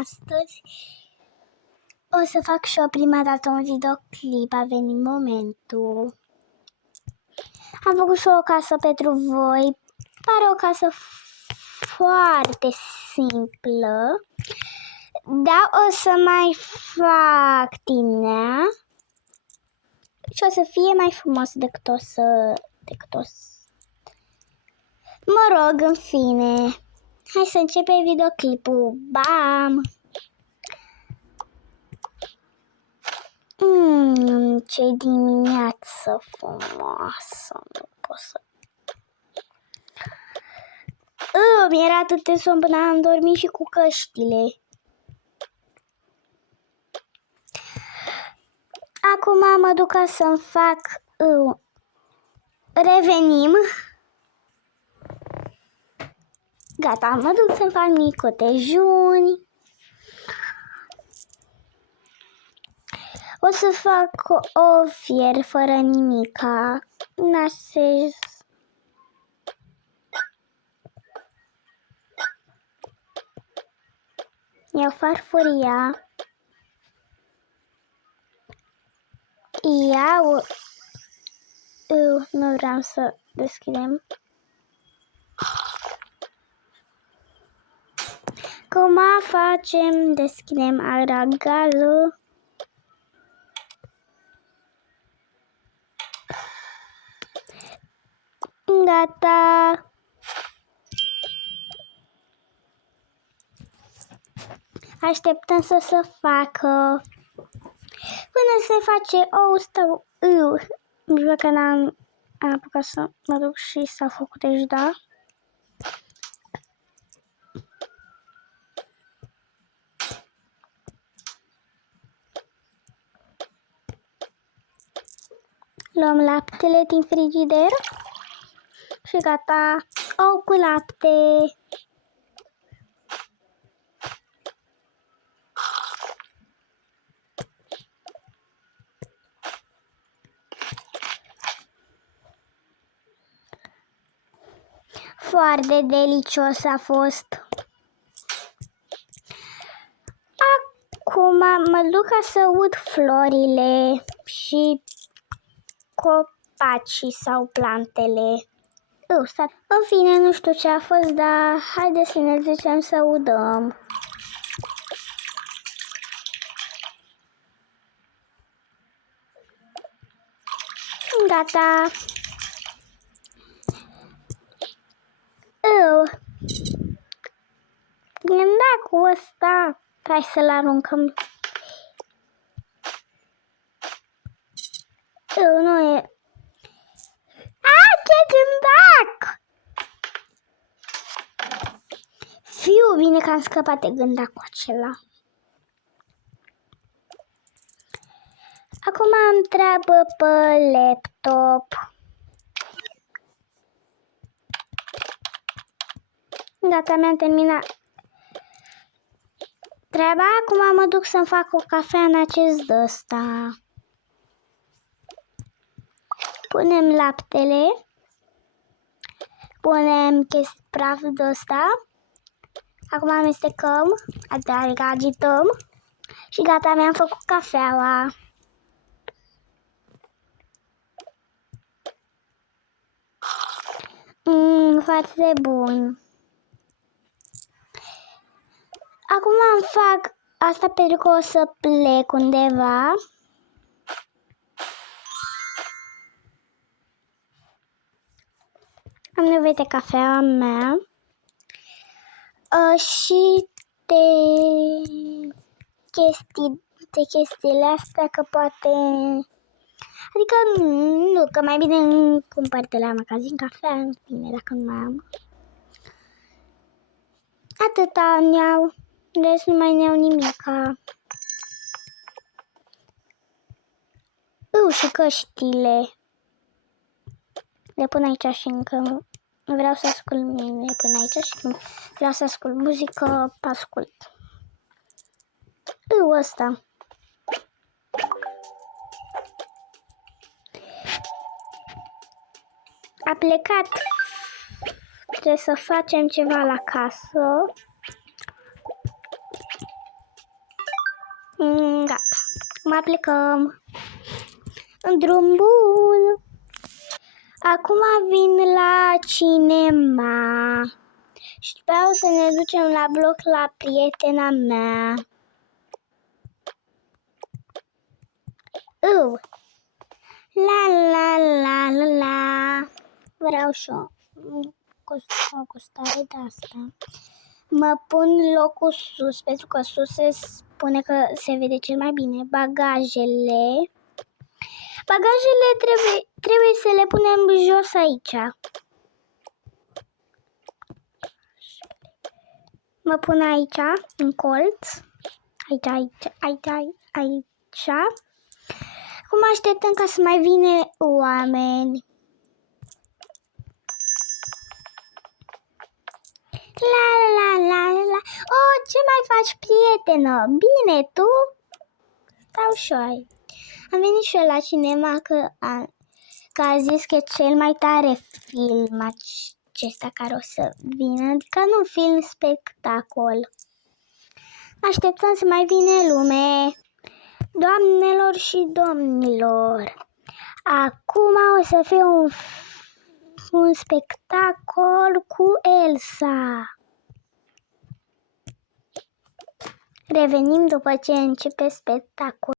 Astăzi o să fac și eu prima dată un videoclip, a venit momentul. Am făcut și o casă pentru voi, pare o casă foarte simplă, dar o să mai fac din ea și o să fie mai frumos decât o să. Mă rog, în fine, hai să începem videoclipul. Bam! Ce dimineață frumoasă, nu pot să... Mi-era atât de somn până am dormit și cu căștile. Acum mă duc ca să-mi fac... Revenim. Gata, mă duc să-mi fac micotejuni. O să fac o fier fără nimica. N-așez. Iau farfuria. Iau... nu vreau să deschidem. Cum facem? Deschidem aragazul. Gata. Așteptăm să se facă. Până se face ou stau... Nici că n-am apucat să mă duc și s-a făcut deja. Luăm laptele din frigider și gata, ou cu lapte. Foarte delicios a fost. Acum mă duc ca să ud florile și copacii sau plantele. În fine, nu știu ce a fost, dar haideți să ne zicem să udăm. Gata. Gândacul ăsta, hai să-l aruncăm. Nu e... Ce gândac! Fiu, bine că am scăpat de gândacul acela. Acum am treabă pe laptop. Gata, mi-am terminat treaba. Acum mă duc să-mi fac o cafea în acest ăsta. Punem laptele. Punem praf de ăsta. Acum amestecăm, adică agităm. Și gata, mi-am făcut cafeaua. Foarte bun. Acum îmi fac asta pentru că o să plec undeva. Am nevoie de cafeaua mea. Și de chestiile astea, că poate... Adică nu, că mai bine îmi cumpăr de la magazin cafea, în fine, dacă nu mai am. Atâta ne-au, rest nu mai ne-au nimica. Și căștile. Le pun aici și încă vreau să ascult mine, le pun aici și când vreau să ascult muzică, ascult. Ăsta. A plecat. Trebuie să facem ceva la casă. Acum plecăm în drum bun. Acum vin la cinema și după aia o să ne ducem la bloc la prietena mea. La la la la la. Vreau și o costare de asta. Mă pun locul sus pentru că sus se spune că se vede cel mai bine. Bagajele trebuie să le punem jos aici. Mă pun aici, în colț. Aici. Acum așteptăm ca să mai vină oameni. La. Oh, ce mai faci, prietenă? Bine, tu? Stau și eu. Am venit și eu la cinema că a zis că e cel mai tare film acesta care o să vină. Adică nu film, spectacol. Așteptăm să mai vină lume. Doamnelor și domnilor, acum o să fie un spectacol cu Elsa. Revenim după ce începe spectacolul.